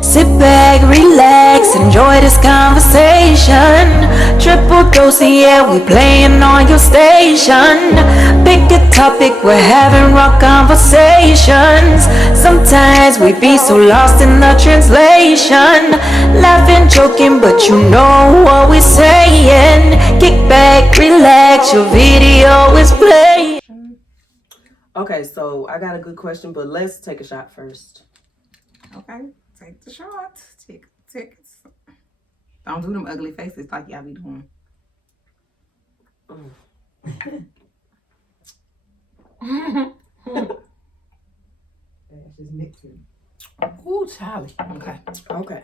Sit back, relax, enjoy this conversation. Triple dose, yeah, we playing on your station. Pick a topic, we're having raw conversations. Sometimes we be so lost in the translation. Laughing, joking, but you know what we're saying. Kick back, relax, your video is playing. Okay, so I got a good question, but let's take a shot first. Okay, take the shot. Take it. Don't do them ugly faces like y'all be doing. Just mixing. Ooh, Charlie. Okay.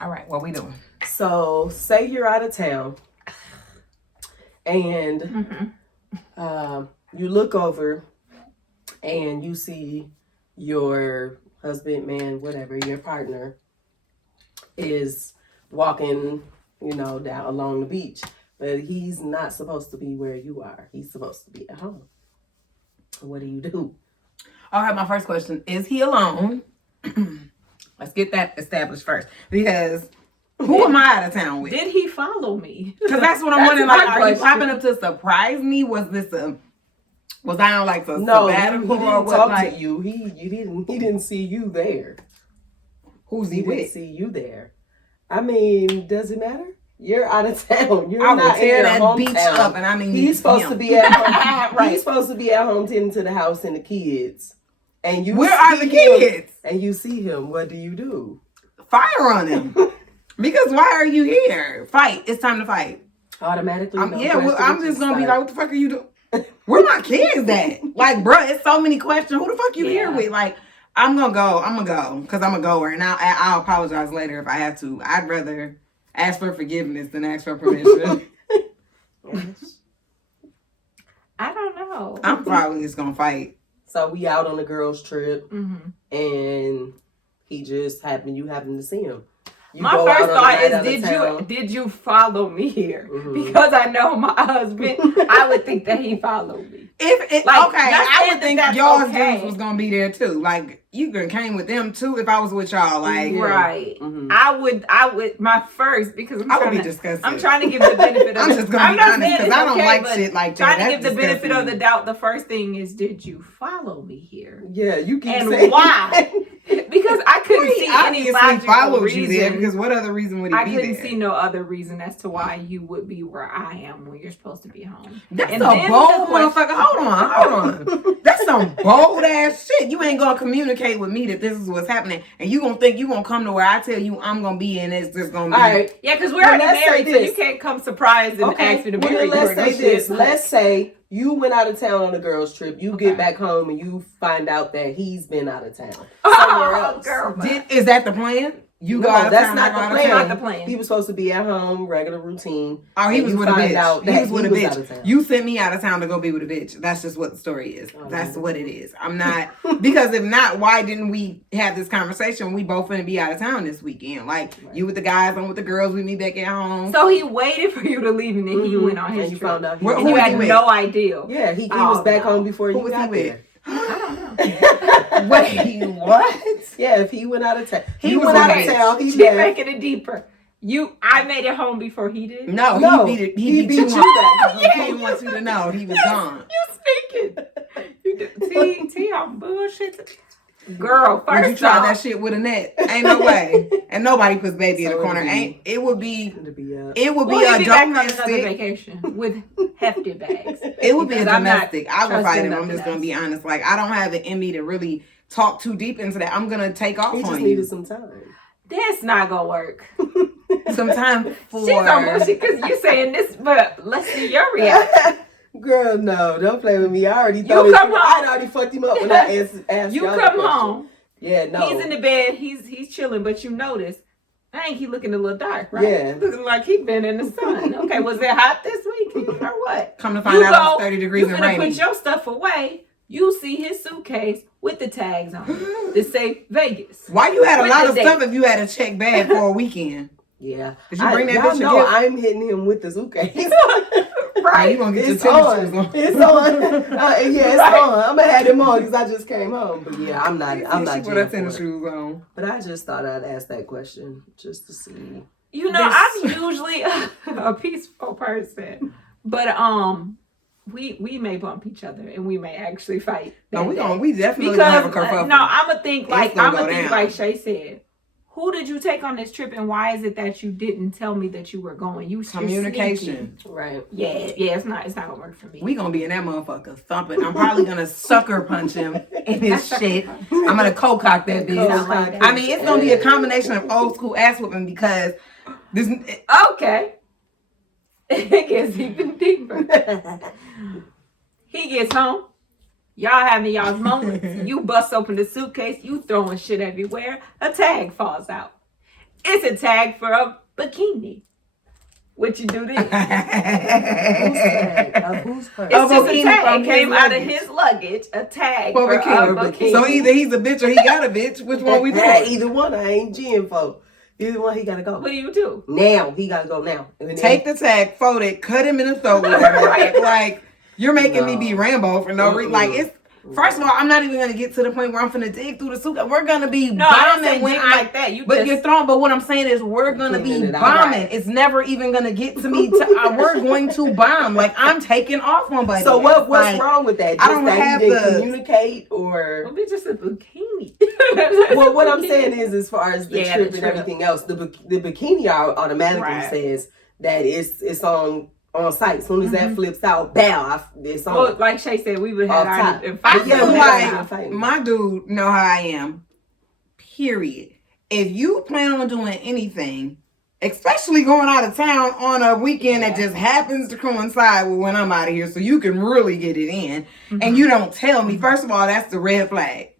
All right, what we doing? So, say you're out of town, and you look over, and you see your husband, man, whatever, your partner is walking, down along the beach, but he's not supposed to be where you are. He's supposed to be at home. What do? All right, my first question, is he alone? Let's get that established first, because who am I out of town with? Did he follow me? Because that's what I'm wondering. Like, are you popping up to surprise me? Was I on like a sabbatical he or didn't what? Talk to you. He didn't see you there. Who's he He with? didn't see you there. I mean, does it matter? You're out of town. You're I not will tear in that your beach hometown. up, and I mean, He's supposed to be at home. Right. He's supposed to be at home tending to the house and the kids. And you Where are the kids? And you see him. What do? Fire on him. Because why are you here? Fight. It's time to fight. Automatically. I'm just gonna be like, what the fuck are you doing? Where my kids at? Like, bruh, it's so many questions. Who the fuck you here with? Like, I'm gonna go because I'm a goer, and I'll apologize later if I have to. I'd rather ask for forgiveness than ask for permission. I don't know. I'm probably just gonna fight. So we out on a girls trip, and you happen to see him. My first thought is, did you follow me here? Because I know my husband, I would think that he followed me. I would think y'all's dudes was gonna be there too. Like, you could came with them too if I was with y'all. Like, right. I would my first, because I would be disgusted. I'm trying to give the benefit of I'm just gonna be honest, because I don't like shit like that. Trying to give the benefit of the doubt. The first thing is, did you follow me here? Yeah, you keep and saying why? Because I couldn't see any logical reason. You there, because what other reason would he be there? I couldn't see no other reason as to why you would be where I am when you're supposed to be home. That's a bold motherfucker. Hold on. That's some bold ass shit. You ain't gonna communicate with me that this is what's happening, and you gonna think you gonna come to where I tell you I'm gonna be, and it's just gonna be. All right. Yeah, because we're already married, so you can't come surprised and ask me to marry you. Let's say this. Let's say you went out of town on a girls trip. You get back home and you find out that he's been out of town somewhere else. Girl, is that the plan? You go out of town. That's not the plan. Not the plan. He was supposed to be at home, regular routine. Oh, he was with a bitch. He was with a bitch. You sent me out of town to go be with a bitch. That's just what the story is. That's what it is. I'm not, because if not, why didn't we have this conversation? We both finna be out of town this weekend. Like, you with the guys, I'm with the girls. We meet back at home. So he waited for you to leave, and then he went on his trip. Found out you had no idea. Yeah, he was back home before you got there. I don't know. Wait, what? Yeah, if he went out of town. He was out of town. She's making it deeper. I made it home before he did? No, he beat you back. He didn't want you to know he was gone. You sneaking. See how bullshit. Girl, first you try that shit with a net. Ain't no way. And nobody puts baby in the corner. It would be a domestic vacation with hefty bags. It would be a domestic. I would fight him. I'm just gonna be honest. Like, I don't have it in me to really talk too deep into that. I'm gonna take off on you. He just needed some time. That's not gonna work. Some time for. She's on bullshit because you're saying this, but let's see your reaction. Girl, no, don't play with me. I already thought I'd already fucked him up when I asked you come home. Yeah, no. He's in the bed. He's chilling, but you notice, dang, he looking a little dark, right? Yeah. Looking like he been in the sun. Okay, was it hot this week or what? Come to find out it's 30 degrees and rainy. You put your stuff away. You see his suitcase with the tags on it that say Vegas. Why you had a lot of stuff if you had a check bag for a weekend? Yeah. Did you bring that bitch know gift? I'm hitting him with the suitcase. Right, you gonna get It's your on. tennis shoes on. It's on. Yeah, it's on. I'm gonna have them on because I just came home. But yeah, I'm not. She put her tennis shoes on. But I just thought I'd ask that question just to see. You know, I'm usually a peaceful person, but we may bump each other and we may actually fight. No, we definitely gonna have a kerfuffle. No, I'ma think like Shay said. Who did you take on this trip, and why is it that you didn't tell me that you were going? Communication, right? Yeah, it's not gonna work for me. We gonna be in that motherfucker thumping. I'm probably gonna sucker punch him in his shit. I'm gonna co-cock that bitch. I mean, it's gonna be a combination of old school ass whooping because this. Okay, it gets even deeper. He gets home. Y'all having y'all's moments. You bust open the suitcase. You throwing shit everywhere. A tag falls out. It's a tag for a bikini. What you do then? Who's her? It's just a tag. It came out of his luggage. A tag for a bikini. So either he's a bitch or he got a bitch. Which one we doing? Either one I ain't G'ing for. Either one he gotta go. What do you do? Now. He gotta go now. Take the tag, fold it, cut him in the throat with it. Like, you're making me be Rambo for no reason. Like, it's, first of all, I'm not even going to get to the point where I'm finna dig through the suit. We're going to be bombing when like that. You're throwing. But what I'm saying is we're going to be bombing. Right. It's never even going to get to me. We're going to bomb. Like, I'm taking off one buddy. So what's wrong with that? Just I don't that have he didn't communicate or... Well, it's just a bikini. Well, what I'm saying is as far as the trip and everything else, the bikini automatically says that it's on site. As soon as that flips out, bow, it's on. Well, like Shay said, we would have already. I feel like my dude know how I am. Period. If you plan on doing anything, especially going out of town on a weekend that just happens to coincide with when I'm out of here, so you can really get it in, and you don't tell me. First of all, that's the red flag.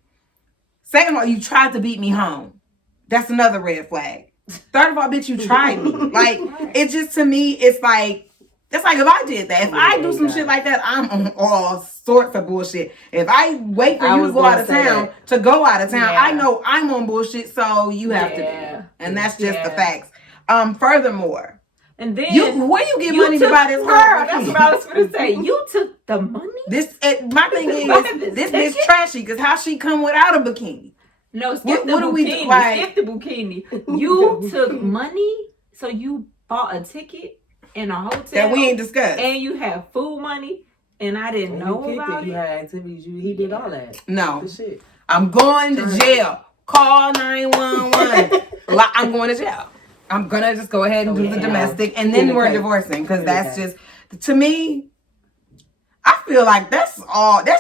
Second of all, you tried to beat me home. That's another red flag. Third of all, bitch, you tried me. Like, it just, to me, it's like if I did that. If I do some shit like that, I'm on all sorts of bullshit. If I wait for you to go out of town to go out of town, I know I'm on bullshit, so you have to be. And that's just the facts. Furthermore, and then where you get money to buy this girl? That's what I was going to say. You took the money? My thing is, this bitch trashy, because how she come without a bikini? No, skip the bikini. You took money, so you bought a ticket in a hotel that we ain't discussed, and you have food money, and I didn't know about it. You had activities. He did all that. No, shit. I'm going to jail. Call 911. I'm going to jail. I'm gonna just go ahead and do the domestic, and then we're divorcing, because that's just, to me, I feel like that's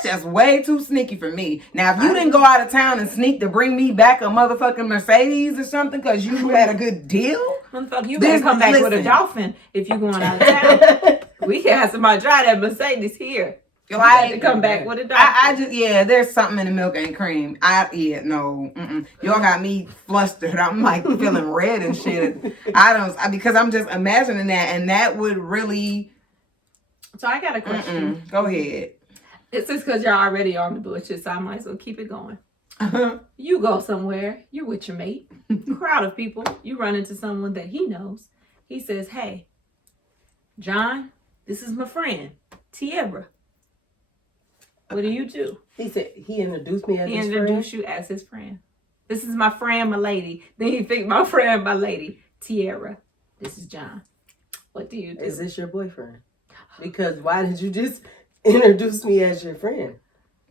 just way too sneaky for me. Now, if you didn't go out of town and sneak to bring me back a motherfucking Mercedes or something because you had a good deal, motherfucker, you better come back with a dolphin if you're going out of town. We can have somebody drive that Mercedes here. You have to come back with a dolphin. There's something in the milk ain't cream. Y'all got me flustered. I'm like feeling red and shit. Because I'm just imagining that, and that would really. So I got a question. Go ahead. It's just because you're already on the bullshit, so I might as well keep it going. You go somewhere, you're with your mate, crowd of people, you run into someone that he knows. He says, "Hey, John, this is my friend, Tierra." What do you do? He said he introduced me as his friend. He introduced you as his friend. This is my friend, my lady. Then he picked my friend, my lady, Tierra. This is John. What do you do? Is this your boyfriend? Because why did you just introduce me as your friend?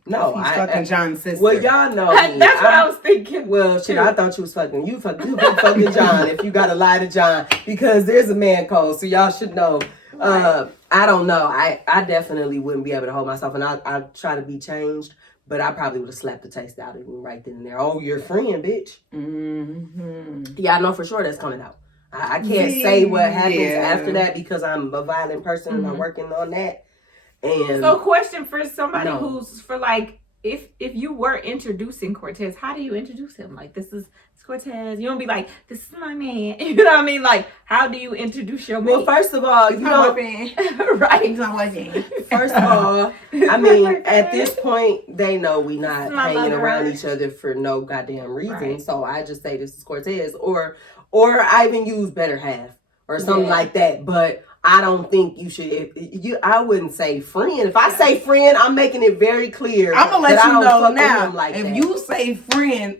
No, he's fucking John's sister. Well, y'all know me. That's what I was thinking. Well, shit, I thought you was fucking. You been fucking John if you gotta lie to John, because there's a man code, so y'all should know. Right. I don't know. I definitely wouldn't be able to hold myself, and I try to be changed, but I probably would have slapped the taste out of him right then and there. Oh, your friend, bitch. Mm-hmm. Yeah, I know for sure that's coming out. I can't say what happens after that because I'm a violent person and I'm working on that. And so, question for somebody who's for like if you were introducing Cortez, how do you introduce him? Like, this is Cortez. You don't be like, this is my man. You know what I mean? Like, how do you introduce your mate? Well, first of all, you know, right? First of all, I mean, at this point, they know we not hanging around each other for no goddamn reason. Right. So I just say this is Cortez, or I even use better half or something like that. But I don't think you should. I wouldn't say friend. If I say friend, I'm making it very clear. I'm gonna let you know now. Like if you say friend,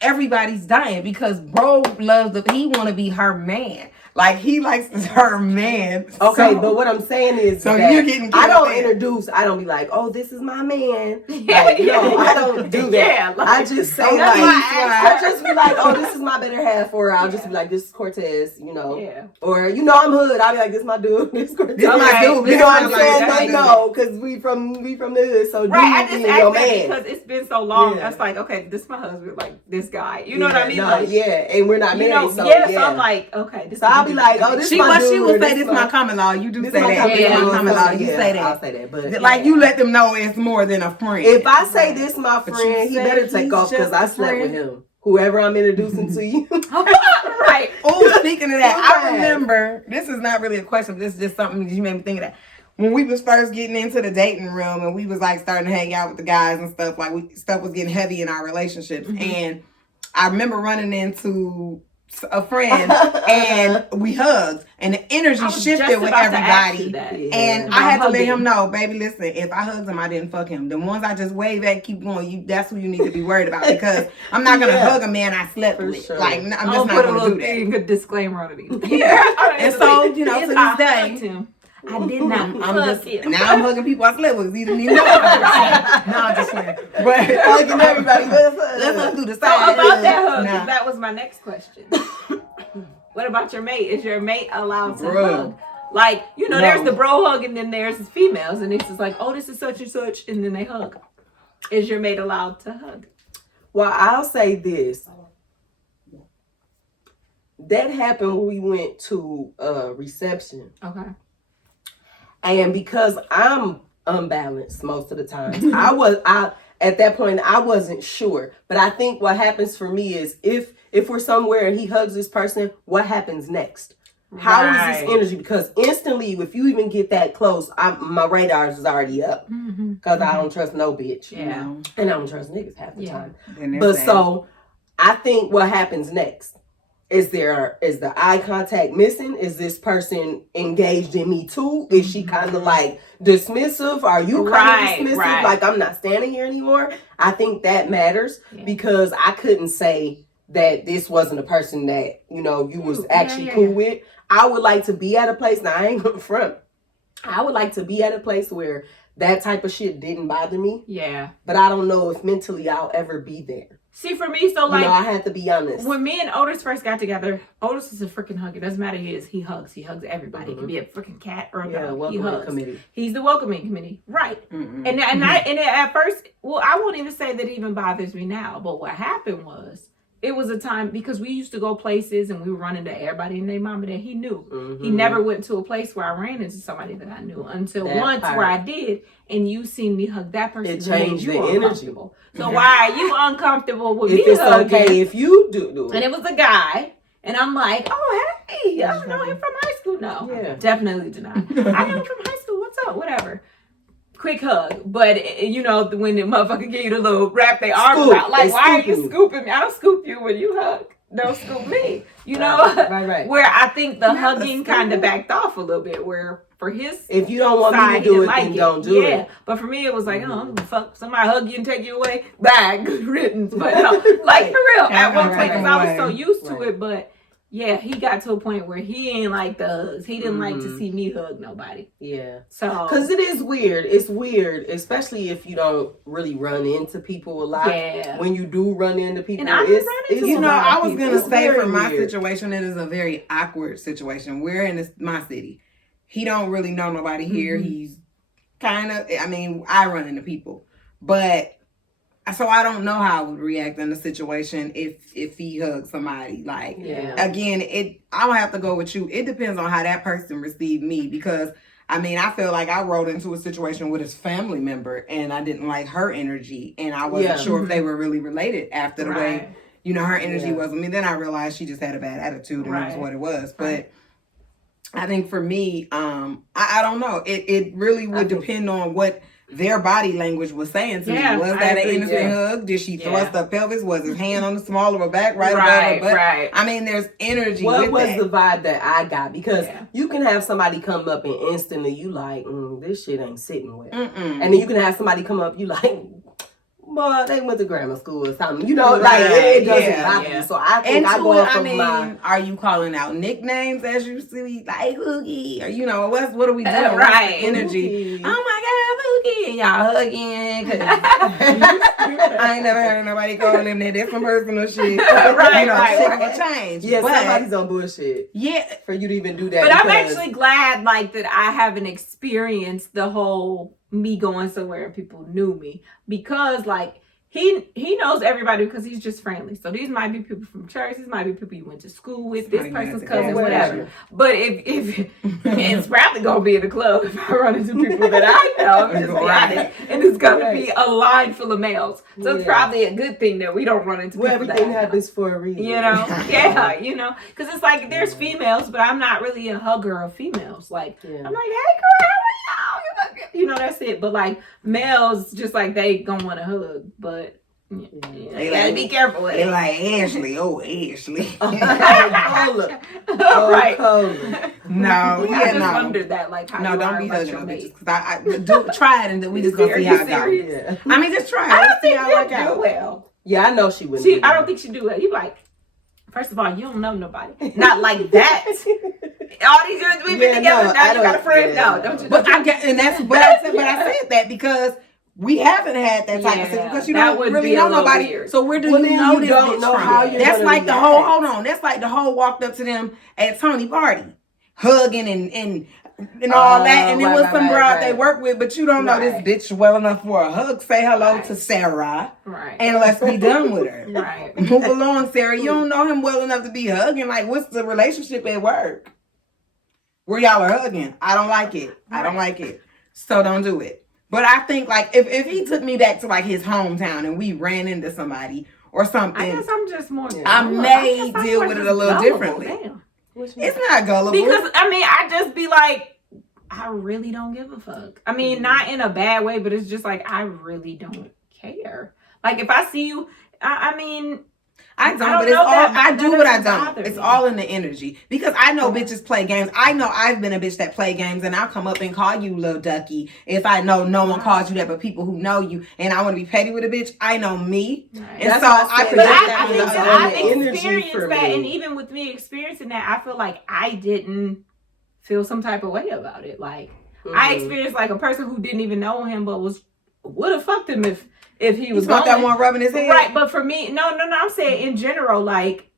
everybody's dying because bro loves he want to be her man. Like he likes her man. Okay, but what I'm saying is so that you're getting I don't introduce. I don't be like, oh, this is my man. Like, no, I don't do that. Yeah, like, I just say like, I just be like, oh, this is my better half, or I'll just be like, this is Cortez, you know. Yeah. Or I'm hood. I'll be like, this is my dude. This is Cortez. This my dude. You know what I'm saying? They know because we from the hood. So right, I just asked that because it's been so long. That's like, okay, this is my husband, like this guy. You know what I mean? No, like, and we're not married. So I'm like, okay, this. So I'll be like, oh, this is my dude. She will say, this is my common law. You do say that. This is my common law. You say that. I'll say that. But like you let them know it's more than a friend. If I say this my friend, he better take off because I slept with him. Whoever I'm introducing to you. Right. Oh, speaking of that, I remember, this is not really a question, but this is just something that you made me think of that. When we was first getting into the dating room and we was like starting to hang out with the guys and stuff, like stuff was getting heavy in our relationships. Mm-hmm. And I remember running into a friend and we hugged and the energy shifted with everybody. And I had to let him know, baby, listen, if I hugged him, I didn't fuck him. The ones I just wave at, keep going. That's who you need to be worried about because I'm not gonna hug a man I slept with. Sure. Like I'm just not gonna do that. Good discllaimer on it. Yeah. And so, to this day, I did not. Now I'm hugging people I slept with. You didn't even know. No, I'm just playing. But hugging everybody. Let's undo the side. So about that hug, that was my next question. What about your mate? Is your mate allowed to hug? Like, there's the bro hug and then there's the females. And it's just like, oh, this is such and such. And then they hug. Is your mate allowed to hug? Well, I'll say this. That happened when we went to a reception. Okay. And because I'm unbalanced most of the time, at that point I wasn't sure. But I think what happens for me is if we're somewhere and he hugs this person, what happens next? How is this energy? Because instantly, if you even get that close, my radars is already up. Because I don't trust no bitch. Yeah. And I don't trust niggas half the time. But so I think what happens next? Is the eye contact missing? Is this person engaged in me too? Is she kind of like dismissive? Are you kind of dismissive? Right. Like I'm not standing here anymore? I think that matters because I couldn't say that this wasn't a person that, you was actually cool with. I would like to be at a place, now I ain't gonna front. I would like to be at a place where that type of shit didn't bother me. Yeah. But I don't know if mentally I'll ever be there. See, for me, so like, I had to be honest. When me and Otis first got together, Otis is a freaking hugger. It doesn't matter who he is. He hugs everybody. It can be a freaking cat or a dog. He hugs. Committee. He's the welcoming committee, right? Mm-hmm. And at first, I won't even say that it even bothers me now. But what happened was, it was a time because we used to go places and we were running to everybody and their mama that he knew. Mm-hmm. He never went to a place where I ran into somebody that I knew until where I did, and you seen me hug that person. It changed the energy. So why are you uncomfortable with me it's hugging? Okay if you do it. And it was a guy, and I'm like, oh hey, I know him from high school. No, definitely did not. I know him from high school. What's up? Whatever. Quick hug, but when the motherfucker give you the little wrap their arms out, like why are you scooping me? I don't scoop you when you hug. Don't scoop me. Right. Where I think the hugging kind of backed off a little bit. Where for his if you don't want me to do it, then don't do it. Yeah, but for me it was like, fuck, somebody hug you and take you away. Bye, good riddance. But no, like for real, at one point because I was so used to it, but. Yeah, he got to a point where he ain't like the hugs. He didn't like to see me hug nobody. Yeah. So. Because it is weird. It's weird, especially if you don't really run into people a lot. Yeah. When you do run into people, I was going to say for my situation, it is a very awkward situation. We're in my city. He don't really know nobody here. He's kind of, I run into people. But... So I don't know how I would react in a situation if he hugs somebody. Like, again, I don't have to go with you. It depends on how that person received me because I mean, I feel like I rolled into a situation with his family member and I didn't like her energy and I wasn't sure if they were really related after the way, you know, her energy was with me. Then I realized she just had a bad attitude and it was what it was. But I think for me, I don't know. It really would depend on what their body language was saying to me. Was that an innocent hug? Did she thrust her pelvis? Was his hand on the small of her back, right above her butt? I mean, there's energy. What was the vibe that I got? Because you can have somebody come up and instantly you like, this shit ain't sitting well. And then you can have somebody come up, you like, well, they went to grammar school or something. You know, like it doesn't bother me. So I think I go off of my. Are you calling out nicknames as you see, like Hoogie, or you know what are we doing? Right, energy. Hoogie. Oh my God, Hoogie, and y'all hugging. I ain't never heard nobody calling them that. That's some personal shit. Shit will change. Yeah, but somebody's on bullshit. Yeah, for you to even do that. But I'm actually glad, like, that I haven't experienced the whole me going somewhere and people knew me, because like he knows everybody because he's just friendly. So these might be people from church, these might be people you went to school with, this person's cousin, whatever. But if it's probably gonna be in the club if I run into people that I know, I'm just be honest, and it's gonna be a line full of males. So it's probably a good thing that we don't run into people everything happens for a reason. You know, you know, because it's like there's females, but I'm not really a hugger of females. Like I'm like, hey girl, how are you? You know, that's it. But like males, just like they gonna want to hug, but you gotta be careful with it. They like Ashley, Ashley. Right. No, I just wondered that, like, how don't be hugging no bitches. Because I try it and then we just gonna see how it goes. I mean, just try it. I don't think you'll do well. Yeah, I know she wouldn't. I don't think she'd do well. You like, first of all, you don't know nobody. Not like that. All these years we've been together, now you got a friend. No, don't you? But I said that because we haven't had that type of situation because you don't really know nobody. Weird. So where do you know this bitch from? That's like the whole. Hold on. That's like the whole walked up to them at Tony party, hugging and all that, and it was some broad they work with, but you don't know this bitch well enough for a hug. Say hello to Sarah, and let's be done with her. Move along, Sarah. You don't know him well enough to be hugging. Like, what's the relationship at work? Where y'all are hugging? I don't like it. I don't like it. So don't do it. But I think like if he took me back to like his hometown and we ran into somebody or something, I guess I'm just more. I may deal with it a little differently. Damn. It's not gullible. Because I mean, I just be like, I really don't give a fuck. I mean, not in a bad way, but it's just like I really don't care. Like if I see you, I mean. I don't, but it's all I do what I don't. It's all in the energy. Because I know bitches play games. I know I've been a bitch that play games and I'll come up and call you little ducky if I know no one calls you that, but people who know you and I want to be petty with a bitch, I know me. Right. And so I project that I've experienced that, and even with me experiencing that, I feel like I didn't feel some type of way about it. Like I experienced like a person who didn't even know him but would have fucked him if he was going. That one rubbing his head? Right, but for me, no, I'm saying in general, like,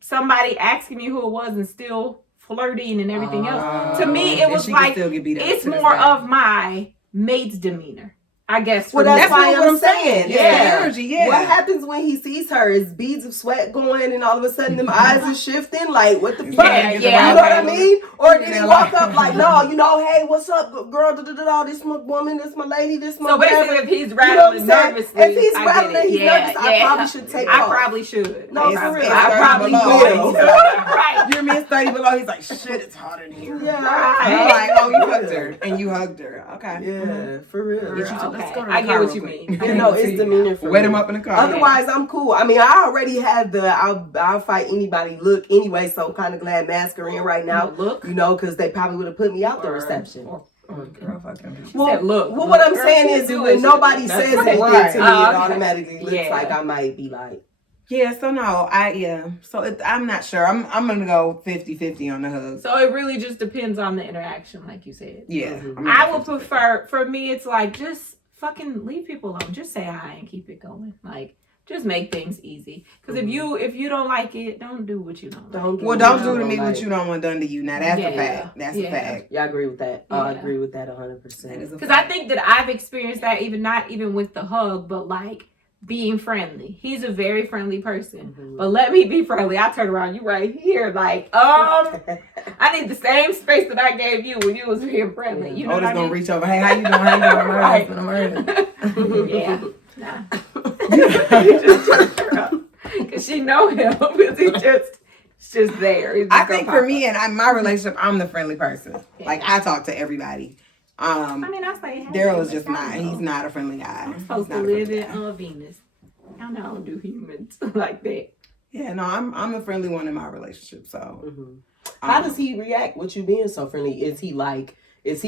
somebody asking me who it was and still flirting and everything else. To me, it was like, it's more of my mate's demeanor. I guess. Well, that's what I'm saying. Yeah. Energy, yeah. What happens when he sees her is beads of sweat going and all of a sudden them eyes are shifting? Like, what the fuck? Yeah. You know what I mean? Or did he walk up like, no, you know, hey, what's up, girl? This my woman, this my lady, this my whatever. So basically, if he's rattling nervously, if he's rattling, he's nervous, I probably should take off. I probably should. No, for real. I probably would. Right. You're me 30 below. He's like, shit, it's hot in here. Yeah. You're like, oh, you hugged her. And you hugged her. Okay. Yeah, for real. Let's go to the I get what you mean. No, it's demeanor for Wet him up in the car. Otherwise, I'm cool. I mean, I already have I'll fight anybody look anyway, so I'm kind of glad Mask are in right now. Look. You know, because they probably would have put me out the reception. Girl, Well, what I'm saying is when nobody says it to me, it automatically looks like I might be like. Yeah, so no, I'm not sure. I'm going to go 50-50 on the hug. So it really just depends on the interaction, like you said. Yeah. I would prefer, for me, it's like, just fucking leave people alone. Just say hi and keep it going. Like, just make things easy. Because if you don't like it, don't do what you don't like. Don't do to me what you don't want done to you. Now, that's a fact. That's a fact. Yeah, I agree with that. I agree with that 100%. Because I think that I've experienced that, not even with the hug, but like being friendly. He's a very friendly person. But let me be friendly. I turn around, you right here. Like, I need the same space that I gave you when you was being friendly. You know what I mean? Gonna reach over. Hey, how you doing? How you doing? I'm husband. Yeah. Nah. You just turned her up. Because she know him. Because it's just there. He's just I think for me and my relationship, I'm the friendly person. Yeah. Like, I talk to everybody. I mean, I say, hey, Daryl is just not. He's not a friendly guy. I'm supposed to live in Venus. I don't do humans like that. Yeah, no, I'm the friendly one in my relationship. So, How does he react with you being so friendly? Is he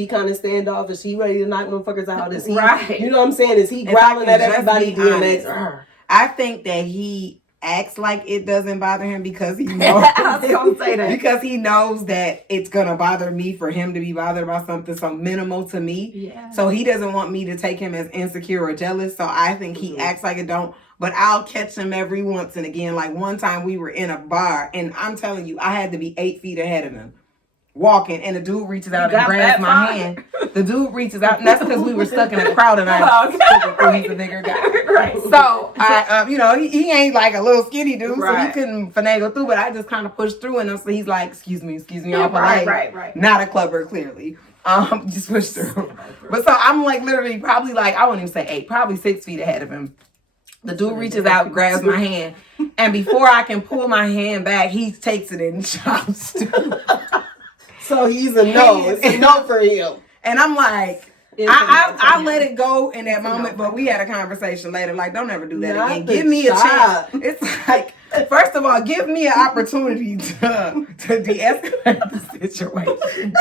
kind of standoff? Is he ready to knock motherfuckers out? Is he, right? You know what I'm saying? Is he growling at everybody? DMX? I think that he acts like it doesn't bother him because he knows. I was gonna say that. Because he knows that it's gonna bother me for him to be bothered by something so minimal to me. Yeah. So he doesn't want me to take him as insecure or jealous. So I think he acts like it don't. But I'll catch him every once and again. Like one time we were in a bar and I'm telling you, I had to be 8 feet ahead of him. Walking and the dude reaches out and grabs my hand. The dude reaches out and that's because we were stuck in a crowd and he's a bigger guy. Right. So I, he ain't like a little skinny dude, so he Right. couldn't finagle through. But I just kind of pushed through, and so he's like, "Excuse me, all polite." Right. Not a clubber, clearly. Just push through. But so I'm like literally probably like I wouldn't even say 8, probably 6 feet ahead of him. The dude reaches out, grabs my hand, and before I can pull my hand back, he takes it and chops. So he's a no. It's a no for him. And I'm like, I let it go in that moment, but we had a conversation later. Like, don't ever do that again. Give me a chance. It's like, first of all, give me an opportunity to de-escalate the situation.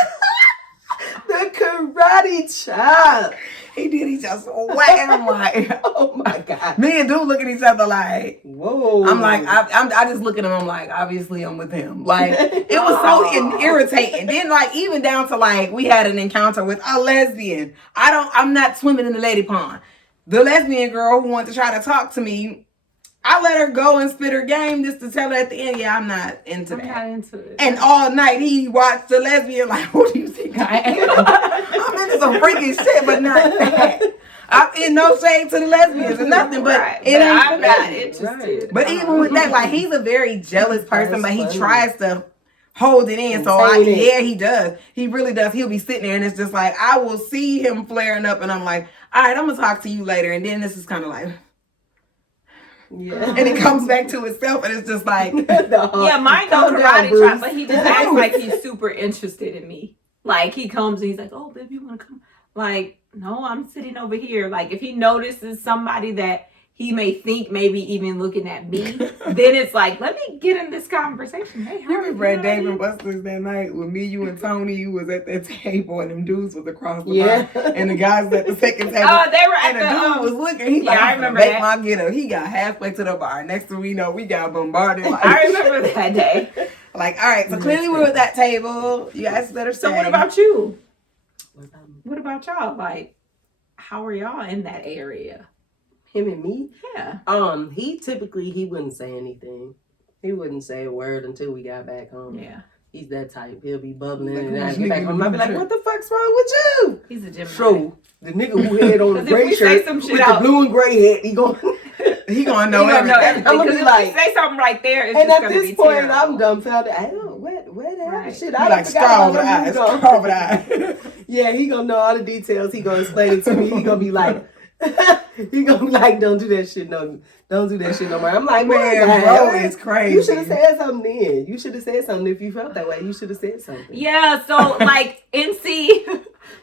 The karate chop. He did. He just wham. I'm like, Oh my God. me and dude look at each other like, whoa. I'm like, I just look at him. I'm like, obviously I'm with him. Like, it was so irritating. Then like, even down to like, we had an encounter with a lesbian. I'm not swimming in the lady pond. The lesbian girl who wanted to try to talk to me, I let her go and spit her game just to tell her at the end, yeah, I'm not into that. Not into it. And all night he watched the lesbian like, who do you think I am? I'm into some freaky shit, but not that. I'm in no shade to the lesbians or nothing, but Right. it ain't I'm not that. interested. But even with that, like he's a very jealous person, but he tries to hold it in. So he does. He really does. He'll be sitting there and it's just like, I will see him flaring up and I'm like, all right, I'm going to talk to you later. And then this is kind of like... Yeah. And it comes back to itself, and it's just like, Yeah, mine don't karate chop, but he just acts like he's super interested in me. Like he comes and he's like, "Oh, baby, you want to come?" Like, no, I'm sitting over here. Like if he notices somebody that he may think maybe even looking at me, then it's like, let me get in this conversation. Hey, you remember at Dave and Buster's that night with me, you, and Tony? You was at that table, and them dudes was across the bar, and the guys was at the second table. Oh, they were at and the dude was looking. He like, I remember make that. my get up. He got halfway to the bar. Next thing we know, we got bombarded. Like, I remember that day. Like, all right, so clearly we were at that table. You guys better say. So what about you? What about y'all? Like, how are y'all in that area? Him and me? Yeah. He wouldn't say anything. He wouldn't say a word until we got back home. Yeah. He's that type. He'll be bubbling Like, and I who's get back nigga home. I'll be like, with what the fuck's wrong with you? He's a Gemini. So the nigga who had on the 'Cause if gray we say shirt some with shit the out- blue and gray hat, he gonna He gonna know He gonna know everything. everything. I'm gonna 'Cause be if like- we say something right there, it's And just at gonna this be point, terrible. I'm dumbfounded. I don't what happened? Right. Shit, He I like forgot straw over the about eyes. him. Straw over the eyes. Yeah, he gonna know all the details. He gonna explain it to me. He gonna be like, he gonna be like, don't do that shit no more. I'm like, Man, man, bro, it's crazy. You should have said something then. You should have said something if you felt that way. You should have said something. Yeah, so like NC,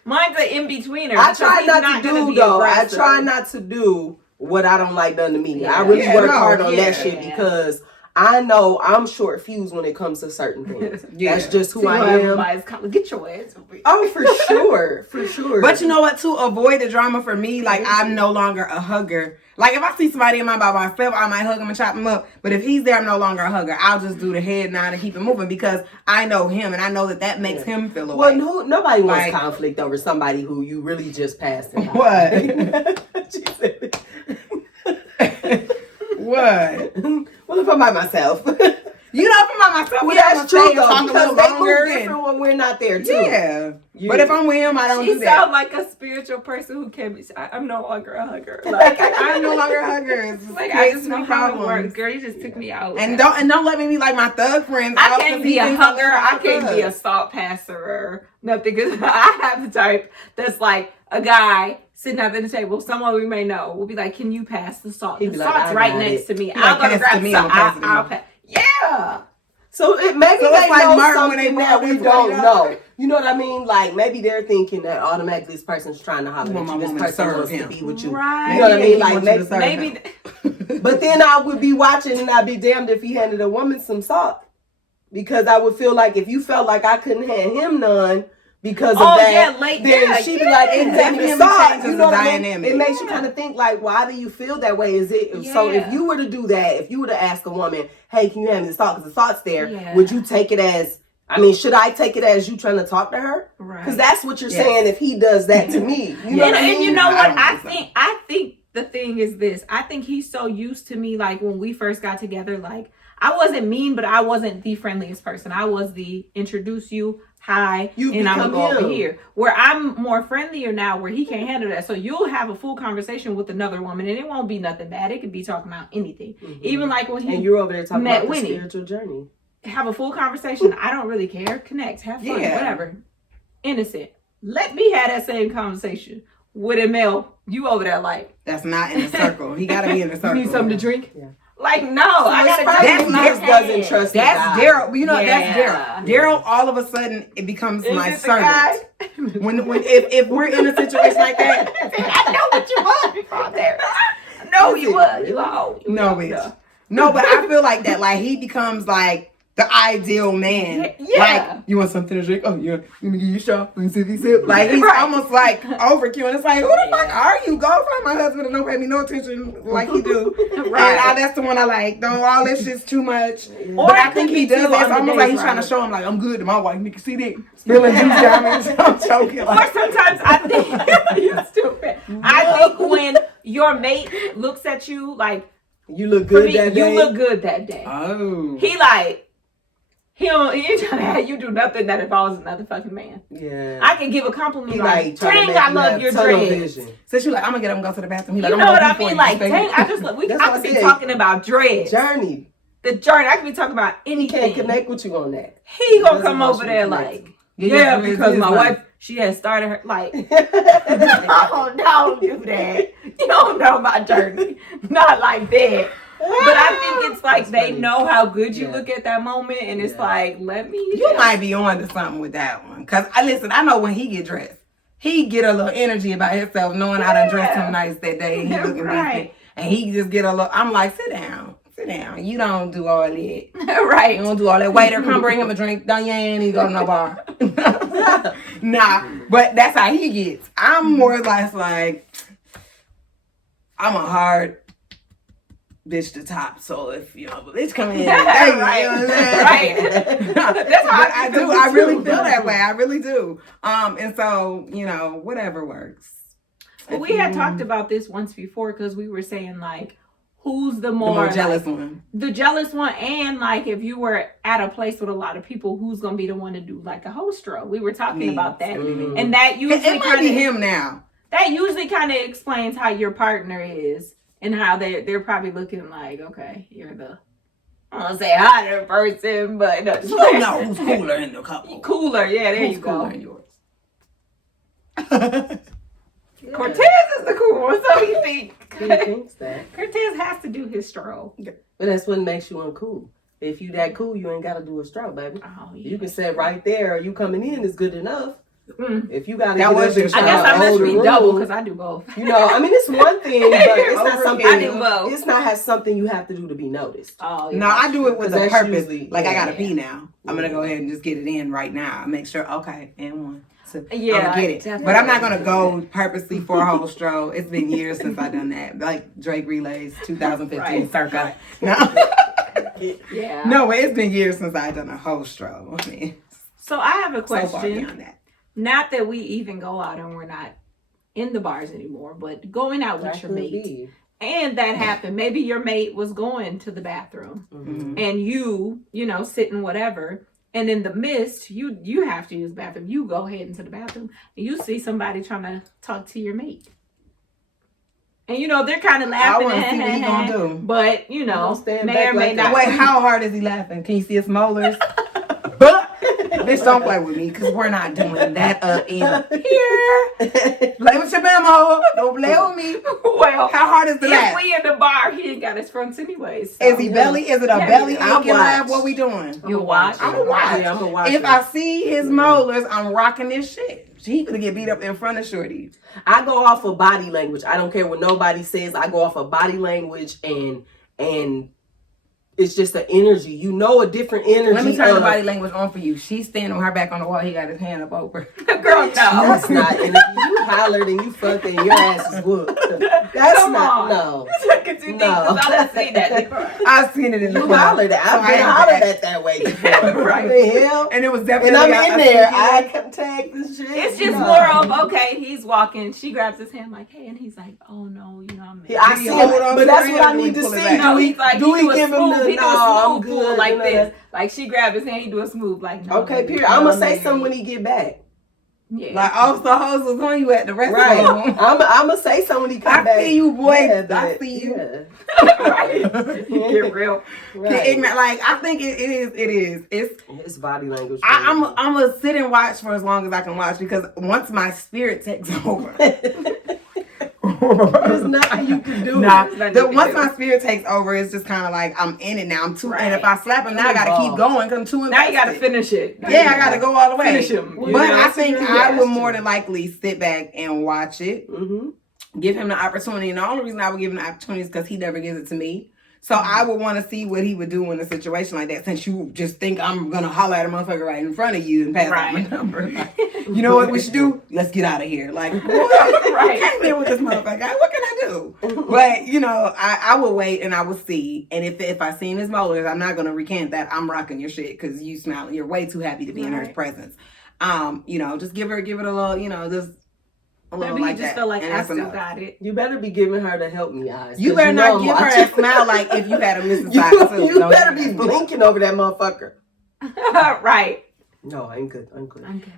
mine's an in-betweener. I because try he's not to gonna do be though. I aggressive. try not to do what I don't like done to me. Yeah. I really Yeah, work no, hard on yeah. that shit because I know I'm short fused when it comes to certain things. Yeah. That's just who See I how am. everybody's coming. Get your ass over here. Oh, for sure. But you know what? To avoid the drama for me, like I'm no longer a hugger. Like if I see somebody in my by myself, I might hug him and chop him up. But if he's there, I'm no longer a hugger. I'll just do the head nod and keep it moving because I know him and I know that makes him feel away. Well, nobody wants Like- conflict over somebody who you really just passed it by. What? She said it. What? Well, if I'm by myself. You know, if I'm by myself, Yeah, that's true though, talk a because little they longer move different when we're not there too. Yeah. But if I'm with him, I don't do She that. sound like a spiritual person who can't be. I'm no longer a hugger. Like I'm no longer a hugger. It's like I just creates know me how it problems. works. Girl, you just took me out. And don't let me be like my thug friends. I out can't 'cause be he a thinks I'm hugger. I my can't be a thug. salt passer or nothing. Because I have the type that's like a guy sitting at the table. Someone we may know will be like, "Can you pass the salt? He'd The be like, salt's "I right got next it." to me. He I'll like, go to "Pass grab to me, salt. I'm gonna pass it to I'll you." pass." Yeah. So maybe So they it's like know Martin when they something bought that we that don't $40. know. You know what I mean? Like maybe they're thinking that automatically this person's trying to holler You at want you. my This woman to person serve wants to him. be with you. Right. You know what I mean? Like He wants you to serve Maybe. him. But then I would be watching and I'd be damned if he handed a woman some salt. Because I would feel like if you felt like I couldn't hand him none because of that, then she'd be like, It "It definitely definitely salt." changes You the know what I mean? dynamic. It makes you kind of think like, why do you feel that way? Is it so? If you were to do that, if you were to ask a woman, "Hey, can you hand me the salt?" Because the salt's there, would you take it as? I mean, should I take it as you trying to talk to her? Right. Because that's what you're saying. If he does that to me, you know what I mean? And you know what? I don't think so. I think the thing is this. I think he's so used to me, like when we first got together, like I wasn't mean, but I wasn't the friendliest person. I was the introduce you, hi, and I'm gonna go over here. Where I'm more friendlier now, where he can't handle that. So you'll have a full conversation with another woman, and it won't be nothing bad. It could be talking about anything. Even like when he and you're over there talking met about the Winnie. spiritual journey. Have a full conversation. I don't really care. Connect, have fun, Yeah. whatever. Innocent. Let me have that same conversation with a male. You over there like, That's not in the circle. He gotta be in the circle. you need something to drink? Yeah. Like, no, I gotta that's go. not- He just doesn't trust. That's the guy. Daryl. You know, that's Yeah. Daryl. Daryl, all of a sudden, it becomes Is my it the guy? servant. When if we're in a situation like that, I know what you was before there. No, you was. You are. no, bitch. No, but I feel like that. Like he becomes like the ideal man. Yeah. Like, you want something to drink? Oh, yeah. Let me give you a shot. Let me see if he sip. Like he's almost like overkill. And it's like, who the fuck are you? Go find my husband and don't pay me no attention like he do. Right. And that's the one I like. Though all this shit's too much. Or But I it think could he be does too it. It's on the almost like days, he's trying to right? show him like, I'm good to my wife. You can see that. Spilling juice diamonds. I'm joking. Or Like, sometimes I think you're stupid. I think when your mate looks at you like, You look for good me, that you day. look good that day. oh. He like, he ain't trying to have you do nothing that involves another fucking man. Yeah. I can give a compliment He like, trying to dang, make I you love have your tunnel dreads. vision. So she like, I'm gonna get him and go to the bathroom. He like, You I'm know gonna what go I before mean? you, Like, baby. dang, I just look. That's I what I could be said. talking about dreads, Journey. the journey. I could be talking about He anything. can't connect with you on that. He gonna Doesn't come want over you to there connect. like, Yeah, yeah, it because is my like- wife, she has started her like. Oh, don't do that. You don't know my journey. Not like that. But I think it's like That's they funny. know how good you Yeah. look at that moment, and it's Yeah. like, let me. You might be on to something with that one. Cause I know when he get dressed, he get a little energy about himself, knowing I done dressed him nice that day and he looking Right. decent. And he just get a little, I'm like, sit down. You don't do all that. You right. don't do all that. Waiter, come bring him a drink. Don't you ain't even go to no bar. Nah, but that's how he gets. I'm more like I'm a hard bitch to top. So if you know, bitch come in, Right. right. That's how But I do. I really feel that way. I really do. And so whatever works. Well, we had talked about this once before because we were saying like, who's the The more, more jealous like, one. the jealous one, and like if you were at a place with a lot of people, who's gonna be the one to do like a hostro? We were talking Me. about that, Mhm. and that usually It might be kind of him now. that usually kind of explains how your partner is and how they're probably looking like, okay, you're the, I don't want to say hotter person, but no, You don't know who's cooler in the couple. cooler. Yeah, there Who's you cooler go. in yours? Cortez is the cool one, so he think. He thinks that. Cortez has to do his stroll. But that's what makes you uncool. If you that cool, you ain't got to do a stroke, baby. Oh, yeah. You can sit right there. You coming in is good enough. Mm. If you got to That get was up your and stroke. I guess try I to must hold be the double room, because I do both. You know, I mean, it's one thing, but it's not Overkill. something. I do both. It's not has something you have to do to be noticed. Oh, yeah. No, I do it with a That's purpose. usually- Like I gotta yeah. pee now. I'm gonna go ahead and just get it in right now. Make sure. Okay, and one. So Yeah, I'm gonna get it. definitely. But I'm not gonna go purposely for a whole stroll. It's been years since I've done that. Like Drake Relays 2015 Right. circa. No. Yeah. No, but it's been years since I've done a whole stroll. I mean, So I have a so far question. beyond that. Not that we even go out and we're not in the bars anymore, but going out with That your could mate. be. And that happened. Maybe your mate was going to the bathroom Mhm. and you know, sitting whatever. and in the midst, you have to use the bathroom. You go ahead into the bathroom, and you see somebody trying to talk to your mate. And they're kind of laughing. I want to see what he gonna do. But may or may not. Wait, how hard is he laughing? Can you see his molars? But bitch, don't play with me because we're not doing that in here. Play with your memo. Don't play with me. Well, how hard is the laugh? If we in the bar, he ain't got his fronts anyways. So. Is he belly? Is it a belly aching laugh? What we doing? You watch. I'm gonna watch. Yeah, I'm gonna watch. If I see his molars, I'm rocking this shit. He gonna get beat up in front of Shorty. I go off of body language. I don't care what nobody says. I go off of body language and it's just the energy. A different energy. Let me turn the body language on for you. She's standing with her back on the wall. He got his hand up over. Girl, no. That's not. And if you hollered and you fucked and your ass is whooped. That's Come not. on. No. Because you think I done seen that before. I've seen it in the You hollered at. I've been hollered at that way before. Right. The hell? And it was definitely. And I'm in there. I can tag this shit. It's just more of, okay, he's walking. She grabs his hand like, hey, and he's like, oh no, I'm Yeah, I see him, but that's what I need to see. No, he's like, do we give him the no, smooth like this. Like she grabbed his hand, he do a smooth like no. Okay, period. I'm gonna say something when he get back. Yeah. Like Officer Hose was on you at the rest Right. of them. I'm gonna say something when he come back. I see you, boy. Yeah, I see you. Yeah. Right. You get real. Right. Ignorant. Like I think it is. It's body language. I'm gonna sit and watch for as long as I can watch because once my spirit takes over. There's nothing you can do. Once my spirit takes over, it's just kind of like I'm in it now. I'm too, and if I slap him now, I gotta keep going because I'm too invested. Now you gotta finish it. Yeah, I gotta go all the way. Finish him. But I think I would more than likely sit back and watch it. Mm-hmm. Give him the opportunity. And the only reason I would give him the opportunity is because he never gives it to me. So I would want to see what he would do in a situation like that. Since you just think I'm gonna holler at a motherfucker right in front of you and pass out my number, like, you know what we should do? Let's get out of here. Like, I came here with this motherfucker. What can I do? But I will wait and I will see. And if I seen his molars, I'm not gonna recant that. I'm rocking your shit because you smile. You're way too happy to be in her presence. Just give it a little, just. Maybe like you just that. feel like and I that's still enough. got it. You better be giving her the help me eyes. You better not give her that smile like if you had a missing side too. You better be blinking over that motherfucker. Right. No, I'm good.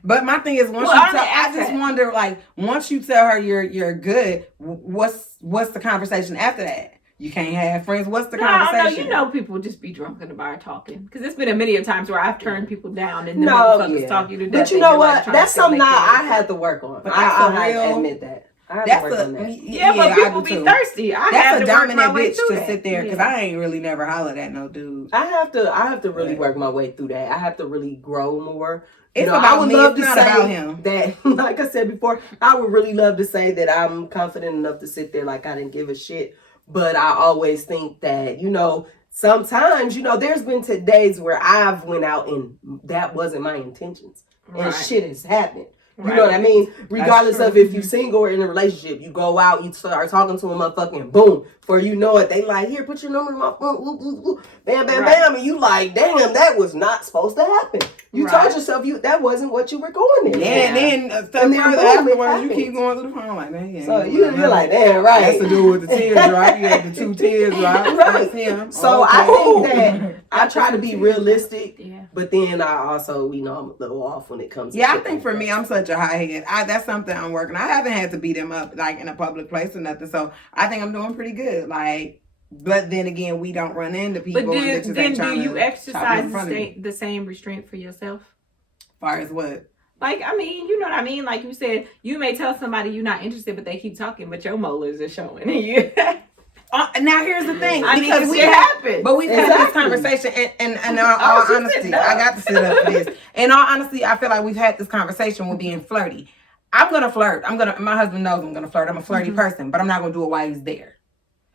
But my thing is, I just wonder, like, once you tell her you're good, what's the conversation after that? You can't have friends. What's the conversation? No, people just be drunk in the bar talking. Because it's been a many times where I've turned people down and the motherfuckers talk you to death. But you know what? That's something I had to work on. But I have to admit that. But people be thirsty. That's a dominant bitch to sit there because I ain't really never hollered at no dude. I have to really work my way through that. I have to really grow more. It's about me. It's not about him. That, like I said before, I would really love to say that I'm confident enough to sit there like I didn't give a shit. But I always think that, sometimes, there's been days where I've went out and that wasn't my intentions. And shit has happened. You know what I mean? Regardless of if you single or in a relationship, you go out, you start talking to a motherfucking boom. Before you know it, they like, here, put your number in my phone. Woo, woo, woo. Bam, bam, bam. And you like, damn, that was not supposed to happen. You told yourself that wasn't what you were going in. Yeah, and then further afterwards, you keep going through the phone like, man. So you're like, damn, right. That's to do with the tears, right? You had the 2 tears, right? Right. So I think that I try to be realistic, but then I also, I'm a little off when it comes to I think for me, I'm such a high head. That's something I'm working. I haven't had to beat them up like in a public place or nothing. So I think I'm doing pretty good. Like, but then again, we don't run into people. But then do you exercise the same restraint for yourself? As far as what? Like, you know what I mean? Like you said, you may tell somebody you're not interested, but they keep talking, but your molars are showing. Now here's the thing, because we happened, but we've had this conversation, and in all honesty, I got to sit up for this. In all honesty, I feel like we've had this conversation with being flirty. I'm gonna flirt. My husband knows I'm gonna flirt. I'm a flirty person, but I'm not gonna do it while he's there.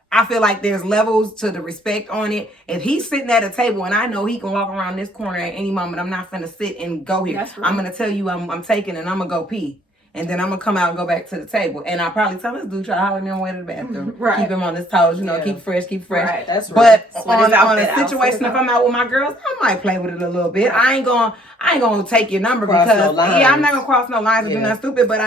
I feel like there's levels to the respect on it. If he's sitting at a table and I know he can walk around this corner at any moment, I'm not finna sit and go here. Right. I'm gonna tell you I'm taking and I'm gonna go pee. And then I'm gonna come out and go back to the table. And I'll probably tell this dude, try to holler me on the way to the bathroom. Right. Keep him on his toes, keep fresh. Right. That's right. But on a situation, if I'm out with my girls, I might play with it a little bit. Right. I ain't gonna take your number because I'm not gonna cross no lines and do nothing stupid. But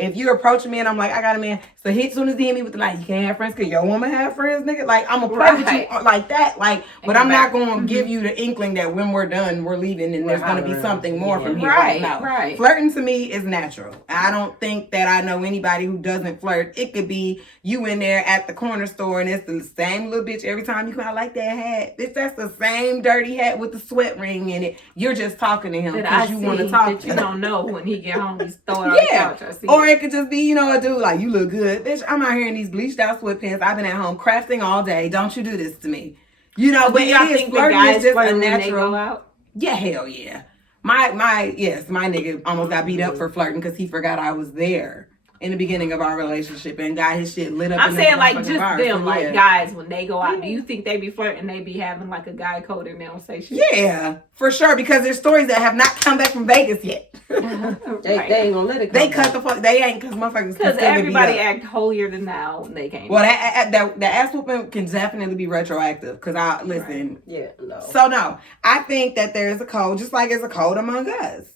If you approach me and I'm like, I got a man, so as soon as he hit me with the like, you can't have friends because your woman have friends, nigga. Like, I'm gonna play with you like that. Like, but I'm not gonna give you the inkling that when we're done, we're leaving and there's gonna be something more from here. Right. Flirting to me is natural. I don't think that I know anybody who doesn't flirt. It could be you in there at the corner store and it's the same little bitch every time you come. I like that hat. That's the same dirty hat with the sweat ring in it. You're just talking to him because you want to talk. That you don't know when he get home, he's throwing on the couch. I see. Or it could just be, you know, a dude like, you look good, bitch. I'm out here in these bleached out sweatpants. I've been at home crafting all day. Don't you do this to me? You know, but y'all think the guys flirt when they go out? Yeah, hell yeah. My nigga almost got beat up for flirting because he forgot I was there in the beginning of our relationship and got his shit lit up. I'm saying like just bar. them, like guys when they go out. Do you think they be flirting? They be having like a guy code and they don't say shit? Yeah, for sure. Because there's stories that have not come back from Vegas yet. They ain't gonna let it. They cut the fuck. They ain't because motherfuckers. Because everybody act holier than thou when they came. Well, that ass whooping can definitely be retroactive. Because I listen. Right. Yeah, no. So no, I think that there is a code, just like there's a code among us.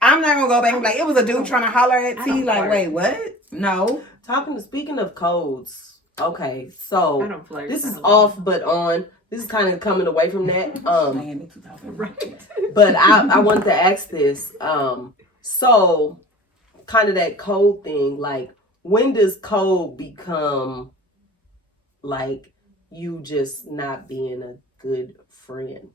I'm not gonna go back and be like, it was a dude trying to holler at T. Like, wait, what? No. Speaking of codes, okay, so I don't flirt. This is off but on. This is kind of coming away from that. Miami 2000. Right. But I wanted to ask this. So kind of that code thing, like when does code become like you just not being a good friend?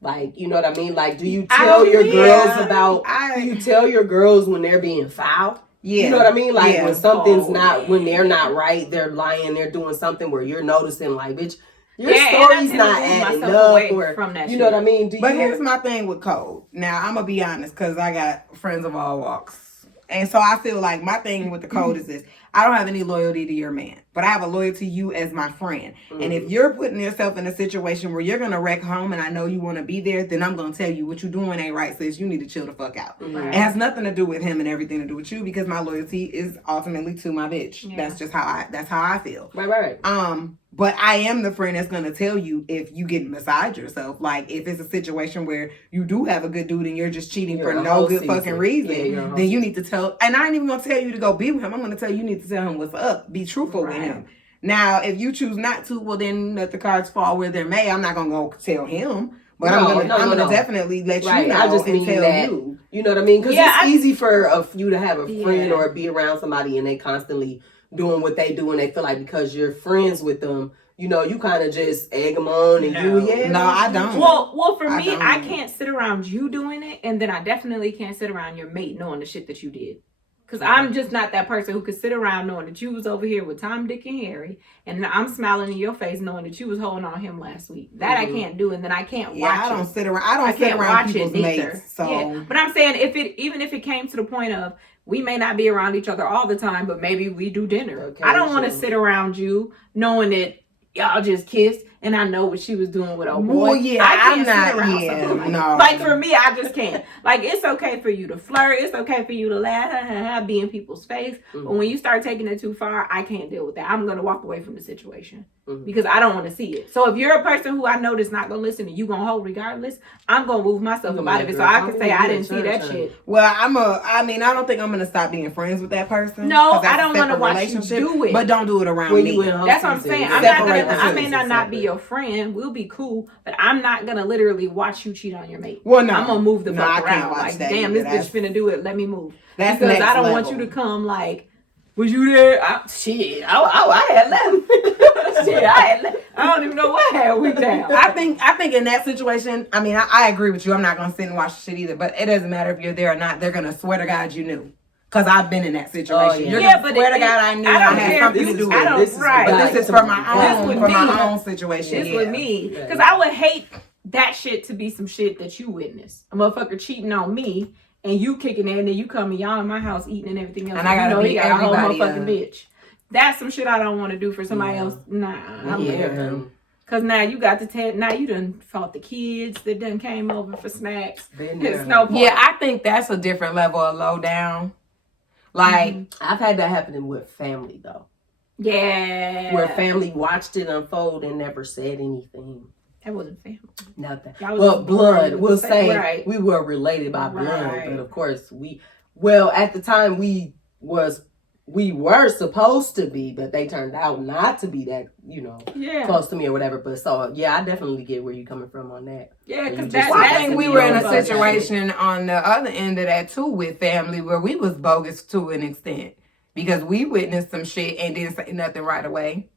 Like, you know what I mean? Like, do you tell your girls about, do you tell your girls when they're being foul? Yeah. You know what I mean? Like, when something's when they're not right, they're lying, they're doing something where you're noticing, like, bitch, your story's not adding up. Or, from that you know what I mean? But here's my thing with code. Now, I'm going to be honest because I got friends of all walks. And so I feel like my thing with the code is this. I don't have any loyalty to your man, but I have a loyalty to you as my friend. Mm-hmm. And if you're putting yourself in a situation where you're going to wreck home and I know you want to be there, then I'm going to tell you what you're doing ain't right, sis. You need to chill the fuck out. Mm-hmm. It has nothing to do with him and everything to do with you because my loyalty is ultimately to my bitch. Yeah. That's just how I feel. Right. But I am the friend that's going to tell you if you get beside yourself. Like, if it's a situation where you do have a good dude and you're just cheating for no good fucking reason, then you need to tell. And I ain't even going to tell you to go be with him. I'm going to tell you need to tell him what's up. Be truthful with him. Now, if you choose not to, well, then let the cards fall where they may. I'm not going to go tell him. But I'm gonna definitely let you know. I just mean tell that, you. You know what I mean? Because it's easy for you to have a friend or be around somebody and they constantly doing what they do and they feel like because you're friends with them, you know, you kind of just egg them on and No, I don't. Well, for me, I can't sit around you doing it, and then I definitely can't sit around your mate knowing the shit that you did. Because I'm just not that person who could sit around knowing that you was over here with Tom, Dick, and Harry, and I'm smiling in your face knowing that you was holding on him last week. That I can't do, and then I can't watch it. I don't sit around people's mates. So. Yeah. But I'm saying, even if it came to the point of, we may not be around each other all the time, but maybe we do dinner. Okay, I don't want to sit around you knowing that y'all just kissed and I know what she was doing with a boy. Well, yeah, I'm not. No. Like for me, I just can't. Like, it's okay for you to flirt. It's okay for you to laugh, be in people's face. Mm-hmm. But when you start taking it too far, I can't deal with that. I'm going to walk away from the situation because I don't want to see it. So if you're a person who I know that's not going to listen and you going to hold regardless, I'm going to move myself out of it so I can say I didn't see that shit. Well, I don't think I'm going to stop being friends with that person. No, I don't want to watch you do it. But don't do it around me. That's what I'm saying. I may not be your friend. We'll be cool, but I'm not gonna literally watch you cheat on your mate. Well, no, I'm gonna move the fuck around. Like, damn, this bitch finna do it. Let me move. That's because I don't want you to come like, was you there? I had left. Shit, I don't even know what had we down. I think in that situation, I mean, I agree with you. I'm not gonna sit and watch the shit either. But it doesn't matter if you're there or not. They're gonna swear to God you knew. Because I've been in that situation. You're gonna swear to God I knew I had something to do with it. But this is for my own situation. This with me. Because I would hate that shit to be some shit that you witness. A motherfucker cheating on me and you kicking it and then you come and y'all in my house eating and everything else. And I gotta beat a whole motherfucking bitch. That's some shit I don't want to do for somebody else. Nah, I'm leaving. Cause now you got now you done fought the kids that done came over for snacks. Yeah, I think that's a different level of low down. Like, I've had that happen with family though. Yeah. Where family watched it unfold and never said anything. That wasn't family. Nothing. Well, blood. We'll say we were related by blood, but of course at the time we we were supposed to be, but they turned out not to be that, close to me or whatever. But so, yeah, I definitely get where you're coming from on that. Yeah, because I think we were in a situation on the other end of that too with family where we was bogus to an extent because we witnessed some shit and didn't say nothing right away.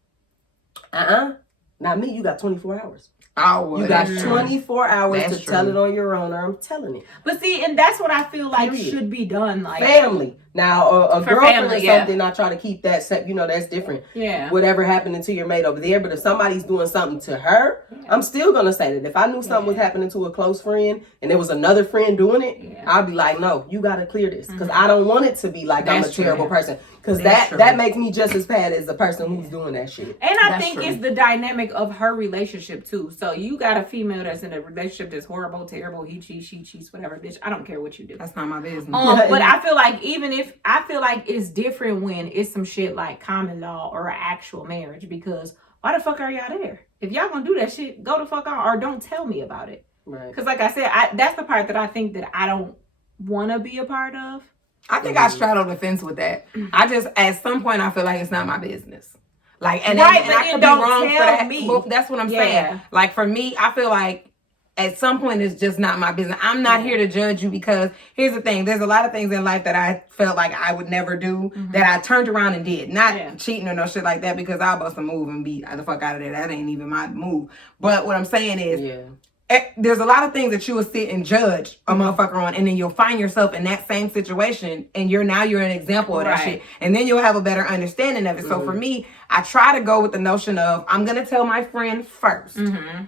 Not me. You got 24 hours. Oh, well, you got 24 hours to tell it on your own, or I'm telling it. But see, and that's what I feel like should be done. Like family. Now, a girlfriend or something, I try to keep that set. That's different. Yeah. Whatever happening to your mate over there. But if somebody's doing something to her, I'm still going to say that. If I knew something was happening to a close friend and there was another friend doing it, I'd be like, no, you got to clear this. Because I don't want it to be like I'm a terrible person. Because that makes me just as bad as the person who's doing that shit. And I think it's the dynamic of her relationship too. So you got a female that's in a relationship that's horrible, terrible, he cheats, she cheats, whatever, bitch. I don't care what you do. That's not my business. But I feel like I feel like it's different when it's some shit like common law or an actual marriage, because why the fuck are y'all there? If y'all gonna do that shit, go the fuck on, or don't tell me about it. Right. Because like I said, that's the part that I think that I don't want to be a part of. I think I straddle the fence with that. I just, at some point, I feel like it's not my business. Like, and I could be wrong for that. But that's what I'm saying. Like, for me, I feel like at some point it's just not my business. I'm not here to judge you, because here's the thing. There's a lot of things in life that I felt like I would never do that I turned around and did. Not cheating or no shit like that, because I'll bust a move and beat the fuck out of that. That ain't even my move. But what I'm saying is, there's a lot of things that you will sit and judge a motherfucker on, and then you'll find yourself in that same situation, and you're an example of that shit, and then you'll have a better understanding of it. So for me, I try to go with the notion of, I'm gonna tell my friend first,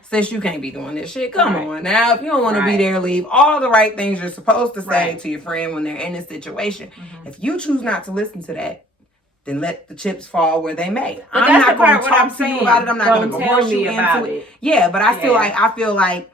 since you can't be doing this shit, come on now. If you don't want to be there, leave. All the right things you're supposed to say to your friend when they're in this situation. If you choose not to listen to that, then let the chips fall where they may. But I'm not going to talk to you about it. I'm not going to force you into it. Yeah, but I feel like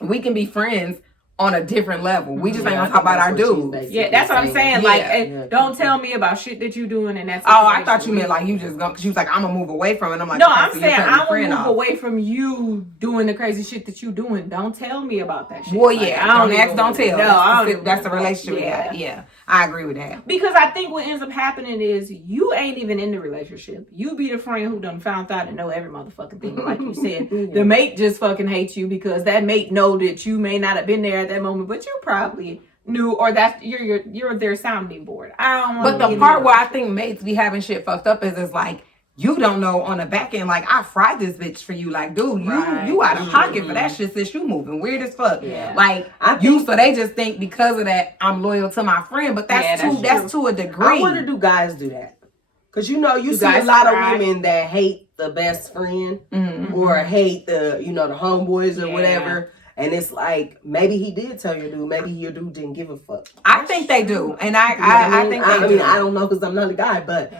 we can be friends on a different level. We just ain't gonna talk about our dudes. Yeah, that's what I'm saying. Like, don't tell me about shit that you doing in that situation. Oh, I thought you meant like you just go, because she was like, I'm gonna move away from it. I'm like, no, I'm saying I'm gonna move away from you doing the crazy shit that you doing. Don't tell me about that shit. Well, yeah, don't ask, don't tell. No, that's a relationship. Yeah, I agree with that. Because I think what ends up happening is you ain't even in the relationship. You be the friend who done found out and know every motherfucking thing. Like you said, the mate just fucking hates you because that mate know that you may not have been there at that moment, but you probably knew, or that you're their sounding board. I don't want. But the part where I think mates be having shit fucked up is like, you don't know on the back end, like, I fried this bitch for you. Like, dude, you out of pocket for that shit, since you moving weird as fuck. Yeah. Like, so they just think because of that, I'm loyal to my friend. But that's to a degree. I wonder, do guys do that? Because, you see a lot of women that hate the best friend or hate the, the homeboys or whatever. And it's like, maybe he did tell your dude. Maybe your dude didn't give a fuck. I think they do. And I think they do. I don't know, because I'm not a guy, but...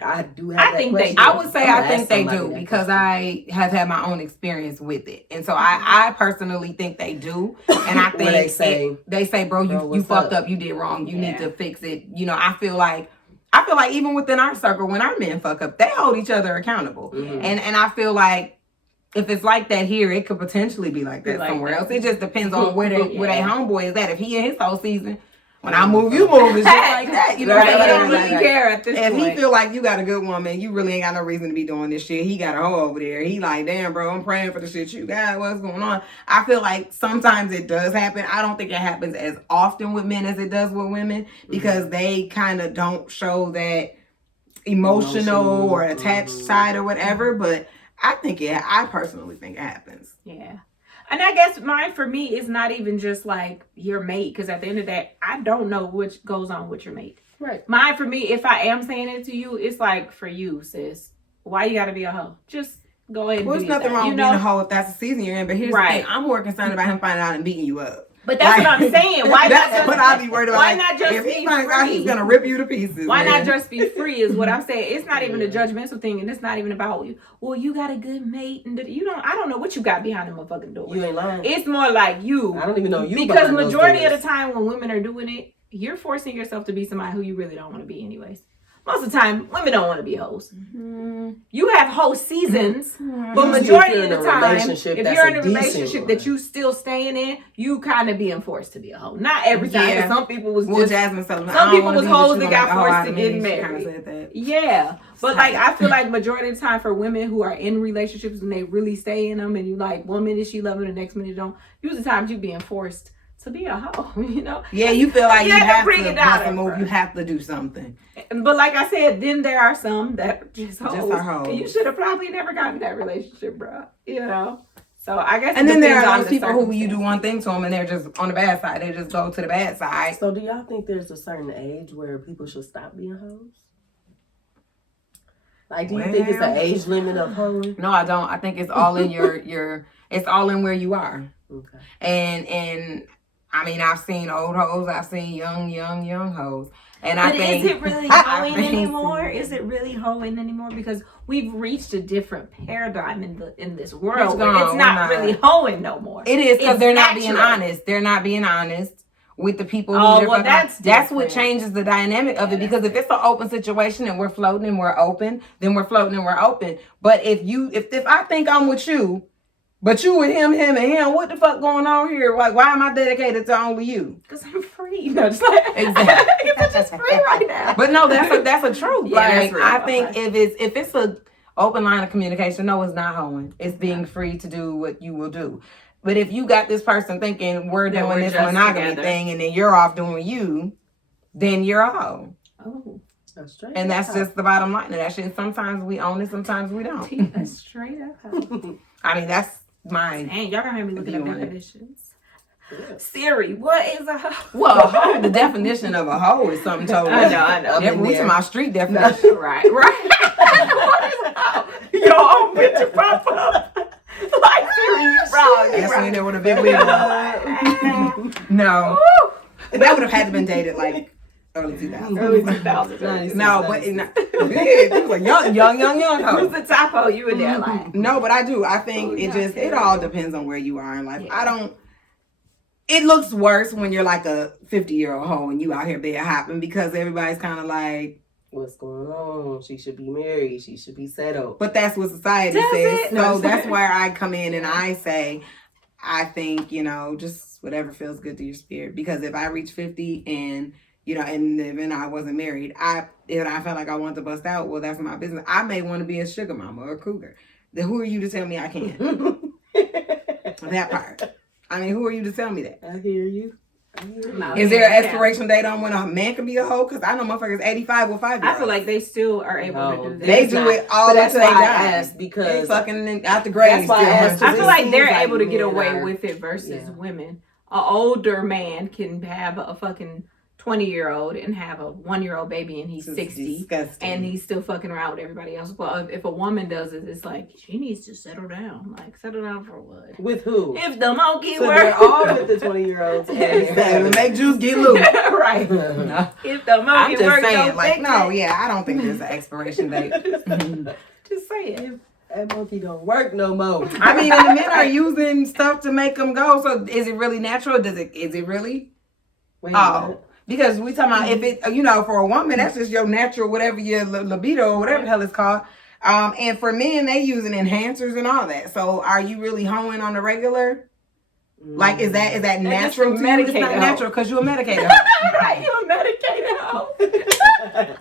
I do have that question. I would say I think they do, because I have had my own experience with it. And so I personally think they do. And I think they say, bro, you fucked up, you did wrong, you need to fix it. I feel like even within our circle, when our men fuck up, they hold each other accountable. And I feel like if it's like that here, it could potentially be like that somewhere else. It just depends on where they homeboy is at. If he in his whole season, when I move, you move, and shit like that. You know what I'm saying? He don't really care at this point. If he feel like you got a good woman, you really ain't got no reason to be doing this shit. He got a hoe over there. He like, damn, bro, I'm praying for the shit you got. What's going on? I feel like sometimes it does happen. I don't think it happens as often with men as it does with women, because they kind of don't show that emotional or attached side or whatever. But I personally think it happens. Yeah. And I guess mine, for me, is not even just like your mate, because at the end of that, I don't know what goes on with your mate. Right. Mine, for me, if I am saying it to you, it's like, for you, sis, why you gotta be a hoe? Just go ahead and there's nothing wrong with being a hoe if that's the season you're in. But here's the thing, I'm more concerned about him finding out and beating you up. But that's what I'm saying. Why that's what I'll be worried about. Why not just if be he finds free? out, he's gonna rip you to pieces. Why not just be free is what I'm saying. It's not even a judgmental thing, and it's not even about you. Well, you got a good mate, and I don't know what you got behind the motherfucking door. You ain't lying. It's more like you. I don't even know you. Because majority of the time when women are doing it, you're forcing yourself to be somebody who you really don't want to be anyways. most of the time, women don't want to be hoes. You have hoe seasons, but Usually majority if of you're the in a time, relationship if that's you're in a a decent relationship one. that you still staying in, you kind of being forced to be a hoe. Not every time, Yeah. because some people was Well, just Jasmine said, some people was hoes that got forced to get get married. married. She kind of said that. Yeah, but like I feel like majority of the time for women who are in relationships and they really stay in them, and you like 1 minute she love it, the next minute don't. Usually times you being forced to be a hoe, you know. Yeah, you feel like you have bring to it down bust a move. first. You have to do something. But like I said, then there are some that just hoes. Just are hoes. And you should have probably never gotten that relationship, bro. You know. So I guess. And then there depends are on those the people who you do circumstances. one thing to them and they're just on the bad side. They just go to the bad side. So do y'all think there's a certain age where people should stop being hoes? Like, do you think it's an age limit of hoeing? No, I don't. I think it's all in your it's all in where you are. Okay. And I mean, I've seen old hoes, I've seen young hoes. And I But think is it really hoeing anymore? Is it really hoeing anymore? Because we've reached a different paradigm in this world where it's not really hoeing no more. It is because It's they're not being natural. honest. They're not being honest with the people who Oh, they're well, fucking that's with. That's what different. changes the dynamic of it. Because if it's an open situation and we're floating and we're open, then we're floating and we're open. But if I think I'm with you, but you with him, and him, what the fuck going on here? Like, why am I dedicated to only you? Because I'm free. You know, just like, Exactly. you're just free right now. But no, that's a truth. Yeah, Like, that's real. I think if it's a open line of communication, no, it's not hoeing. It's being free to do what you will do. But if you got this person thinking we're That doing we're this just monogamy together. thing and then you're off doing you, then you're a hoe. Oh, That's straight. And that's just the bottom line of that shit. Sometimes we own it, sometimes we don't. that's straight up. I mean, that's mine. Dang, y'all gonna have me looking You up want it. definitions. Siri, what is a hoe? Well, a hoe, the definition of a hoe is something totally. I know. Yeah, we talking about street definition. Right. What is a hoe? Your own picture pop up. Like Siri, you wrong. Guess we ain't there with a big wig on. No. That would have had to been dated like early 2000s. Early 2000s. No, but it was a young hoe. Who's the top hoe? You in there like? No, but I do. I think it all depends on where you are in life. It looks worse when you're like a 50-year-old hoe and you out here bed hopping because everybody's kind of like, What's going on? She should be married. She should be settled. but that's what society Does says. it? So No. that's where I come in and I say, I think, just whatever feels good to your spirit. Because if I reach 50 and, and then I wasn't married, if I felt like I wanted to bust out, well, that's my business. I may want to be a sugar mama or a cougar. Then who are you to tell me I can't? That part. I mean, who are you to tell me that? I hear you. No, Is there an yeah. expiration date on when a man can be a hoe? Because I know motherfuckers 85 with 5 years. I feel like they still are able No, to do that. they do it all But that's until they why I die. asked, They because fucking out the grave. That's why I still asked, hunting. I feel it like they're seems like able to get men away are- with it versus yeah. women. An older man can have a fucking 20-year-old and have a 1-year-old baby and he's This is 60 disgusting. and he's still fucking around with everybody else. Well, if a woman does it, it's like she needs to settle down. Like, settle down for what? with who? If the monkey So they're were all with the 20-year-olds. Baby, make juice get loose. right. No. If the I'm monkey just were saying, go like, fix no, it. yeah, I don't think there's an expiration date. Just say it. That monkey don't work no more. I mean, and the men are using stuff to make them go. So is it really natural? Is it really? Wait a minute. Because we talking about if it, for a woman, that's just your natural, whatever your libido or whatever the hell it's called. And for men, they using enhancers and all that. So are you really hoeing on the regular? Like, is that natural to you? It's medicated not hoe. natural because you're a medicated. Right, you a medicated hoe.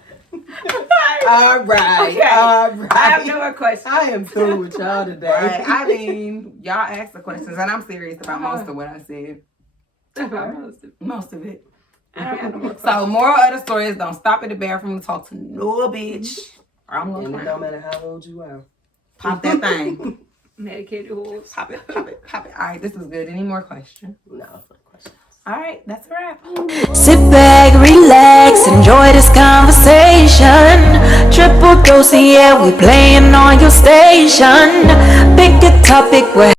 All right. Okay. All right. I have no more questions. I am through with y'all today. Right. I mean, y'all asked the questions, and I'm serious about most of what I said. Most of it. I don't have no more So, moral of the story is don't stop at the bathroom to talk to no bitch. Or I'm And gonna it don't matter how old you are. pop that thing. medicated hoes. Pop it. All right, this is good. Any more questions? No, no questions. All right, that's a wrap. Sit back, relax, enjoy this conversation. Triple dose, yeah, we playing on your station. Pick a topic, we're